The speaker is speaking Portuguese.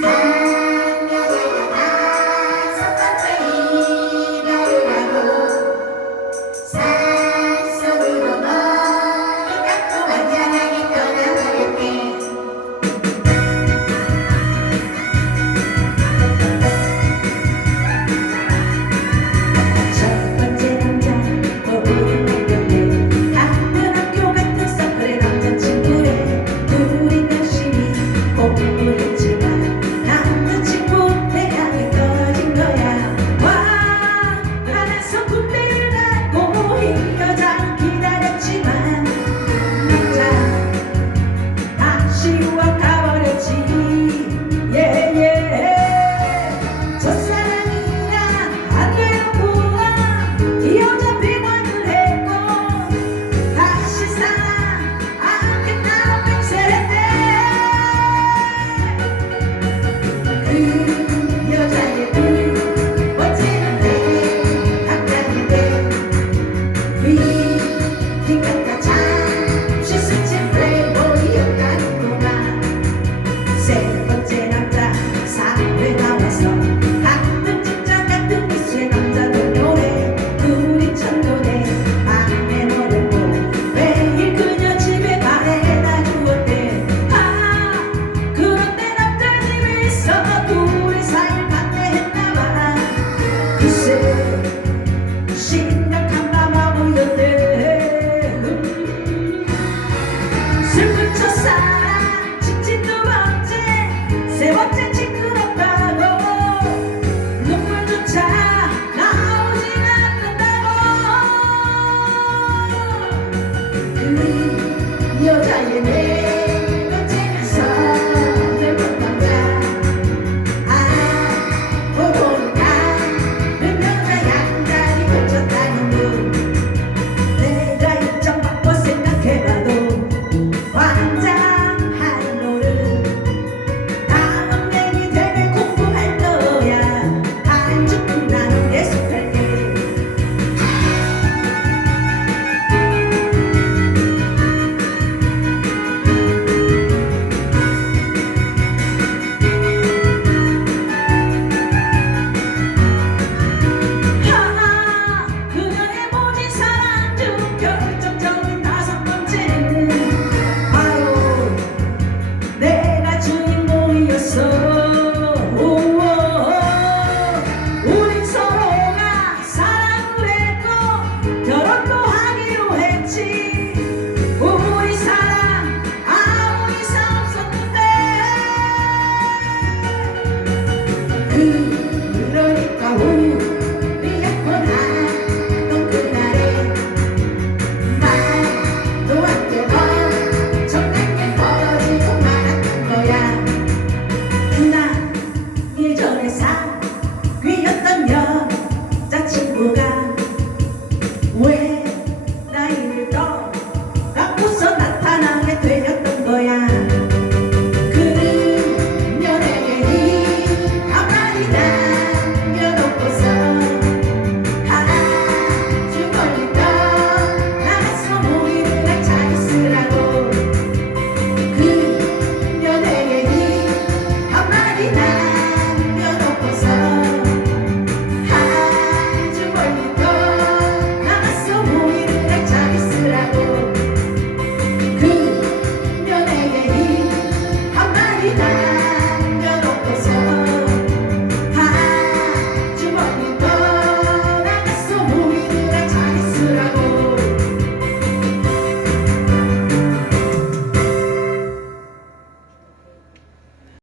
Bye. acontecer. Navidad.